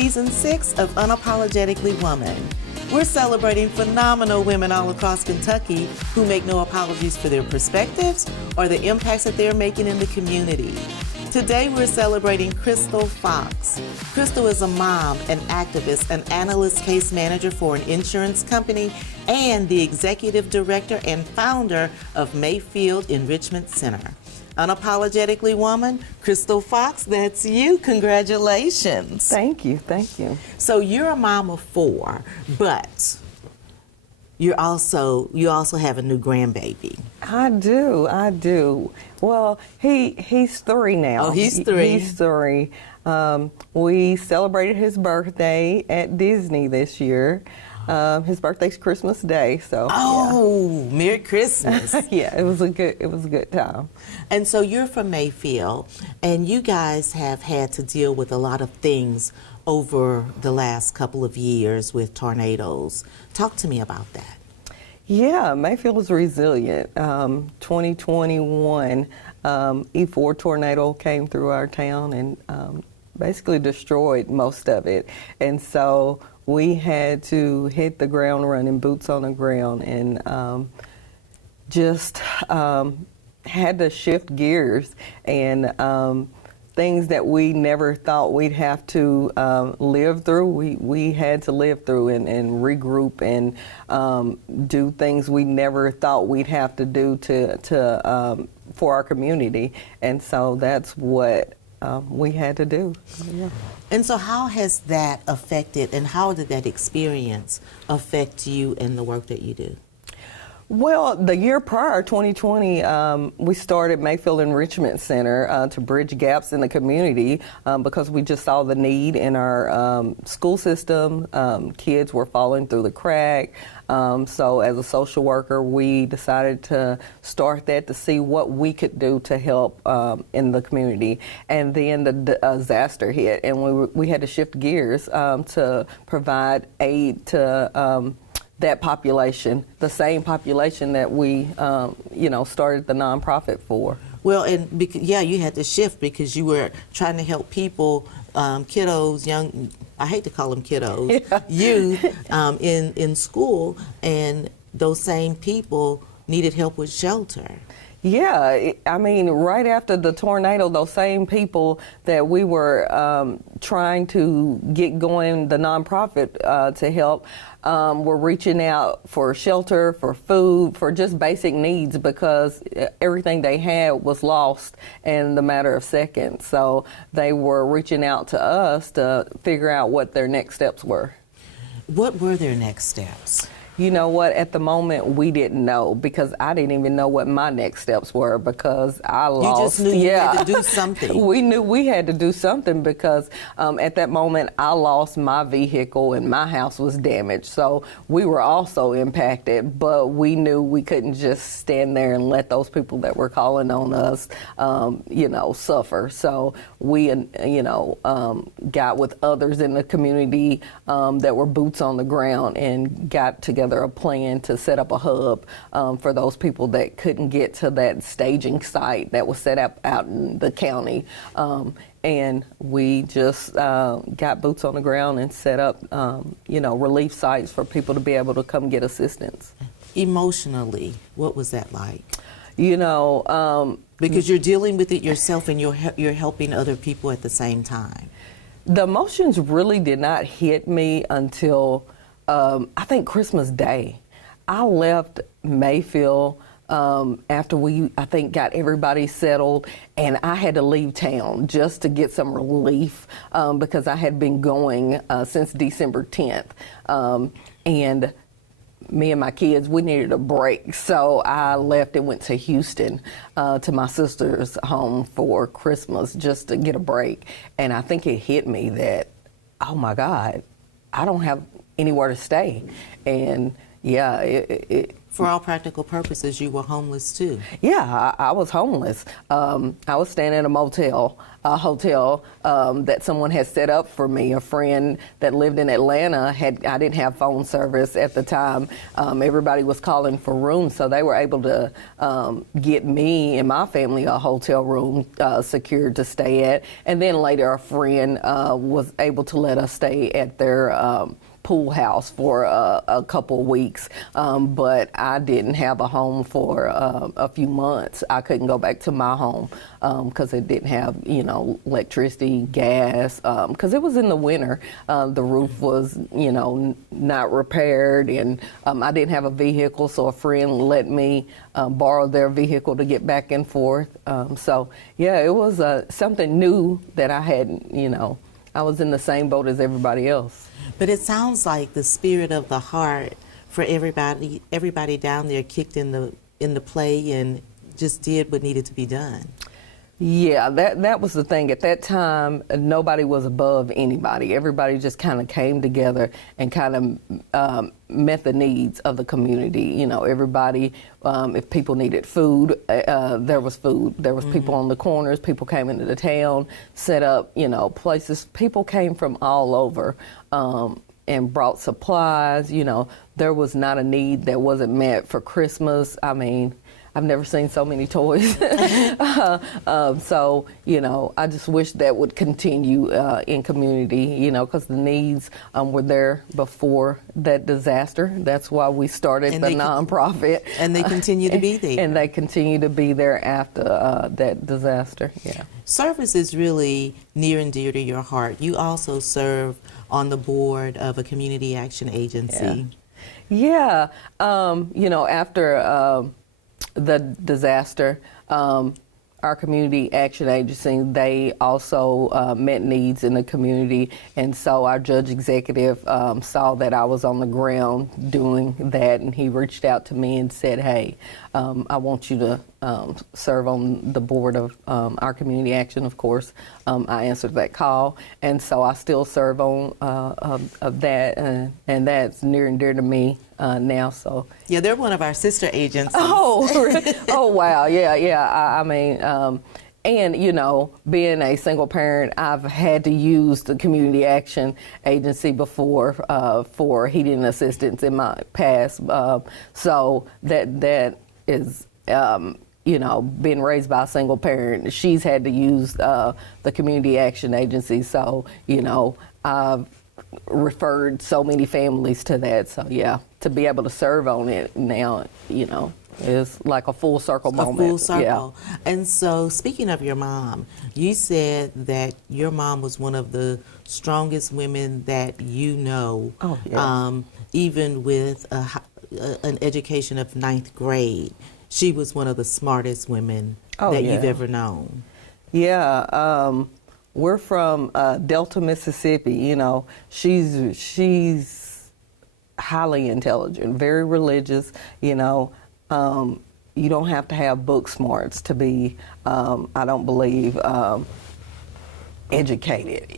Season 6 of Unapologetically Woman. We're celebrating phenomenal women all across Kentucky who make no apologies for their perspectives or the impacts that they're making in the community. Today we're celebrating Crystal Fox. Crystal is a mom, an activist, an analyst case manager for an insurance company, and the executive director and founder of Mayfield Enrichment Center. Unapologetically Woman, Crystal Fox, that's you. Congratulations. Thank you, thank you. So you're a mom of 4, but you also have a new grandbaby. I do. Well, he's 3 now. Oh, he's 3. He's 3. We celebrated his birthday at Disney this year. His birthday's Christmas Day, so. Oh, yeah. Merry Christmas. Yeah, it was a good time. And so you're from Mayfield, and you guys have had to deal with a lot of things over the last couple of years with tornadoes. Talk to me about that. Yeah, Mayfield is resilient. 2021, E4 tornado came through our town and basically destroyed most of it. And so we had to hit the ground running, boots on the ground, and just had to shift gears and things that we never thought we'd have to live through, we had to live through and regroup and do things we never thought we'd have to do to for our community. And so that's what we had to do. Yeah. And so how has that affected, and how did that experience affect you and the work that you do? Well, the year prior, 2020, we started Mayfield Enrichment Center to bridge gaps in the community because we just saw the need in our school system. Kids were falling through the crack. So as a social worker, we decided to start that to see what we could do to help in the community. And then the disaster hit, and we had to shift gears to provide aid to that population, the same population that we, started the nonprofit for. Well, and you had to shift because you were trying to help people, kiddos, young, I hate to call them kiddos, yeah. Youth in school, and those same people needed help with shelter. Yeah, I mean, right after the tornado, those same people that we were trying to get going, the nonprofit to help, were reaching out for shelter, for food, for just basic needs because everything they had was lost in the matter of seconds. So they were reaching out to us to figure out what their next steps were. What were their next steps? You know what, at the moment we didn't know because I didn't even know what my next steps were because I lost. You just knew you had to do something. We knew we had to do something because at that moment I lost my vehicle and my house was damaged. So we were also impacted, but we knew we couldn't just stand there and let those people that were calling on us, suffer. So we, got with others in the community that were boots on the ground and got together a plan to set up a hub for those people that couldn't get to that staging site that was set up out in the county. And we just got boots on the ground and set up, relief sites for people to be able to come get assistance. Emotionally, what was that like? Because you're dealing with it yourself and you're helping other people at the same time. The emotions really did not hit me until I think Christmas Day. I left Mayfield after we, I think, got everybody settled, and I had to leave town just to get some relief because I had been going since December 10th. And me and my kids, we needed a break. So I left and went to Houston to my sister's home for Christmas just to get a break. And I think it hit me that, oh my God, I don't have anywhere to stay. And For all practical purposes, you were homeless too. Yeah, I was homeless. I was staying in a hotel that someone had set up for me. A friend that lived in Atlanta I didn't have phone service at the time. Everybody was calling for rooms, so they were able to get me and my family a hotel room secured to stay at. And then later, a friend was able to let us stay at their pool house for a couple of weeks, but I didn't have a home for a few months. I couldn't go back to my home because it didn't have, electricity, gas, because it was in the winter. The roof was, not repaired, and I didn't have a vehicle, so a friend let me borrow their vehicle to get back and forth. It was something new that I hadn't, I was in the same boat as everybody else. But it sounds like the spirit of the heart for everybody down there kicked in the play and just did what needed to be done. Yeah, that was the thing. At that time, nobody was above anybody. Everybody just kind of came together and kind of met the needs of the community. Everybody, if people needed food, there was food. There was people on the corners. People came into the town, set up, places. People came from all over and brought supplies. There was not a need that wasn't met for Christmas. I mean, I've never seen so many toys. I just wish that would continue in community, because the needs were there before that disaster. That's why we started the nonprofit. And they continue to be there. And they continue to be there after that disaster, yeah. Service is really near and dear to your heart. You also serve on the board of a community action agency. Yeah, after the disaster, our community action agency, they also met needs in the community, and so our judge executive saw that I was on the ground doing that, and he reached out to me and said, hey, I want you to serve on the board of our community action. Of course, I answered that call, and so I still serve on of that, and that's near and dear to me now. So yeah, they're one of our sister agencies. Oh wow, yeah. I mean. And, being a single parent, I've had to use the community action agency before for heating assistance in my past. So that is, being raised by a single parent, she's had to use the community action agency. So, I've referred so many families to that. So, yeah, to be able to serve on it now, it's like a full circle moment. A full circle. Yeah. And so, speaking of your mom, you said that your mom was one of the strongest women that you know. Oh, yeah. Even with an education of 9th grade, she was one of the smartest women you've ever known. Yeah. We're from Delta, Mississippi. She's highly intelligent, very religious. You don't have to have book smarts to be, I don't believe, educated.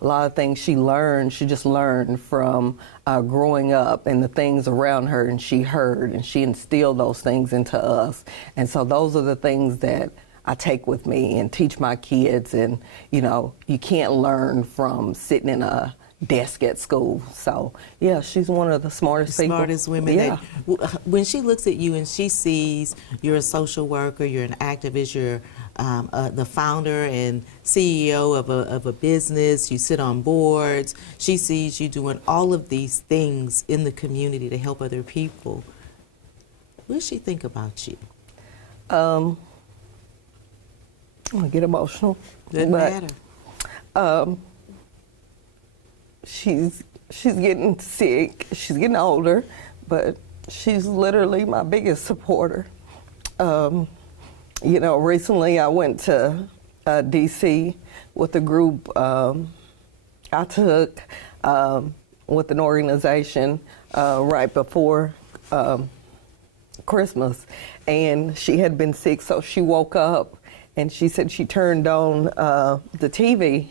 A lot of things she just learned from growing up and the things around her, and she heard, and she instilled those things into us. And so those are the things that I take with me and teach my kids. And, you can't learn from sitting in a desk at school. So, yeah, she's one of the smartest people. Smartest women. Yeah. When she looks at you and she sees you're a social worker, you're an activist, you're the founder and CEO of a business, you sit on boards, she sees you doing all of these things in the community to help other people. What does she think about you? I get emotional. Doesn't matter. She's getting sick. She's getting older, but she's literally my biggest supporter. Recently I went to D.C. with a group I took with an organization right before Christmas, and she had been sick, so she woke up and she said she turned on the TV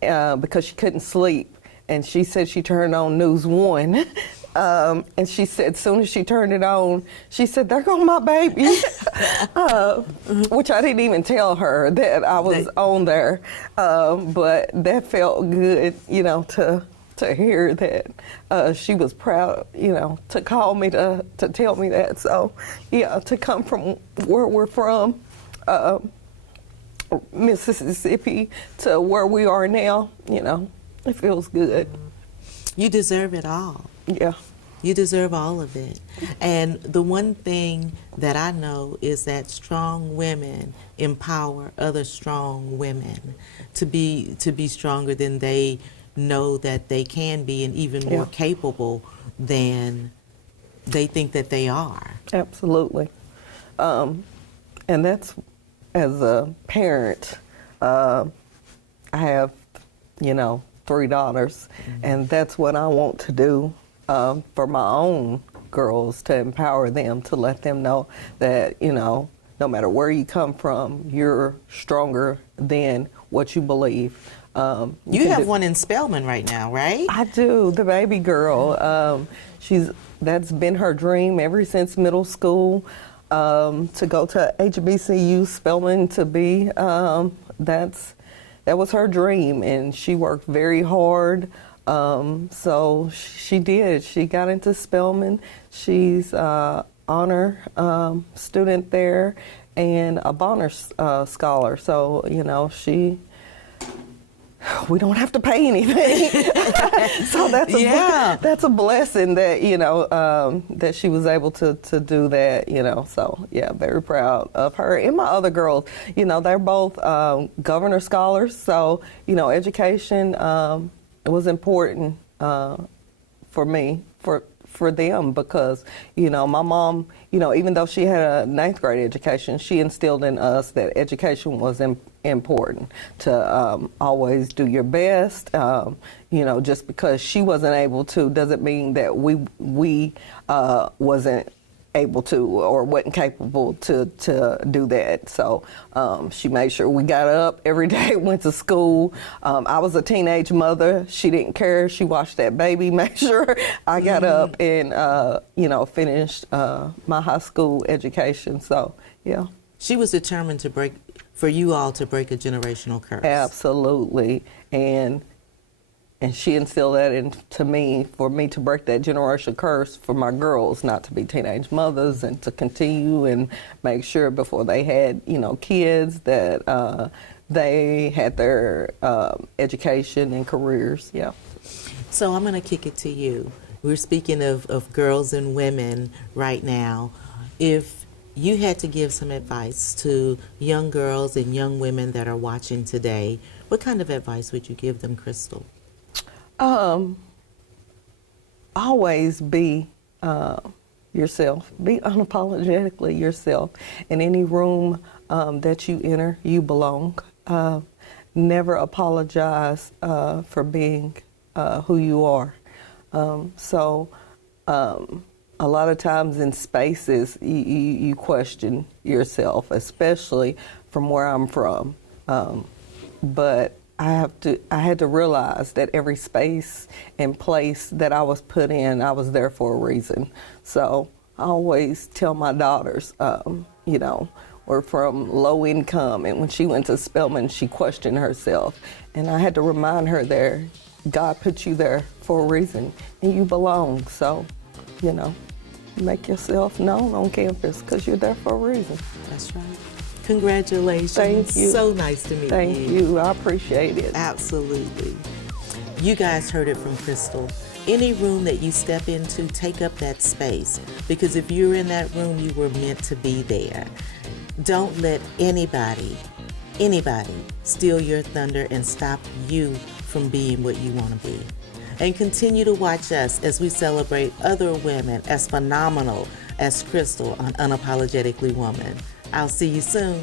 because she couldn't sleep. and she said she turned on News 1. And she said, as soon as she turned it on, she said, "There go my baby," which I didn't even tell her that I was on there. But that felt good, to hear that she was proud, to call me to tell me that. So, yeah, to come from where we're from, Mississippi, to where we are now, it feels good. You deserve it all. Yeah. You deserve all of it. And the one thing that I know is that strong women empower other strong women to be stronger than they know that they can be, and even more capable than they think that they are. Absolutely. And that's, as a parent, I have, 3 daughters, and that's what I want to do for my own girls, to empower them, to let them know that, no matter where you come from, you're stronger than what you believe. You have one in Spelman right now, right? I do, the baby girl. That's been her dream ever since middle school, to go to HBCU Spelman, to be, that was her dream, and she worked very hard. So she did. She got into Spelman. She's honor student there and a Bonner scholar. So, we don't have to pay anything. So that's a blessing that, that she was able to do that, So, yeah, very proud of her. And my other girls, they're both governor scholars. So, education was important for me, for them, because, my mom, even though she had a 9th grade education, she instilled in us that education was important, to always do your best. Just because she wasn't able to doesn't mean that we wasn't able to or wasn't capable to do that. So she made sure we got up every day, went to school. I was a teenage mother. She didn't care. She watched that baby, made sure I got up and, finished my high school education. So, yeah. She was determined for you all to break a generational curse. Absolutely. And she instilled that into me, for me to break that generational curse for my girls, not to be teenage mothers, and to continue and make sure before they had, kids, that they had their education and careers. Yeah. So I'm going to kick it to you. We're speaking of girls and women right now. If you had to give some advice to young girls and young women that are watching today, what kind of advice would you give them, Crystal? Always be yourself. Be unapologetically yourself. In any room that you enter, you belong. Never apologize for being who you are. A lot of times in spaces, you question yourself, especially from where I'm from. But I had to realize that every space and place that I was put in, I was there for a reason. So I always tell my daughters, we're from low income, and when she went to Spelman, she questioned herself. And I had to remind her there, God put you there for a reason, and you belong. So, make yourself known on campus, because you're there for a reason. That's right. Congratulations. Thank you. So nice to meet you. Thank you. I appreciate it. Absolutely. You guys heard it from Crystal. Any room that you step into, take up that space, because if you're in that room, you were meant to be there. Don't let anybody steal your thunder and stop you from being what you want to be. And continue to watch us as we celebrate other women as phenomenal as Crystal on Unapologetically Woman. I'll see you soon.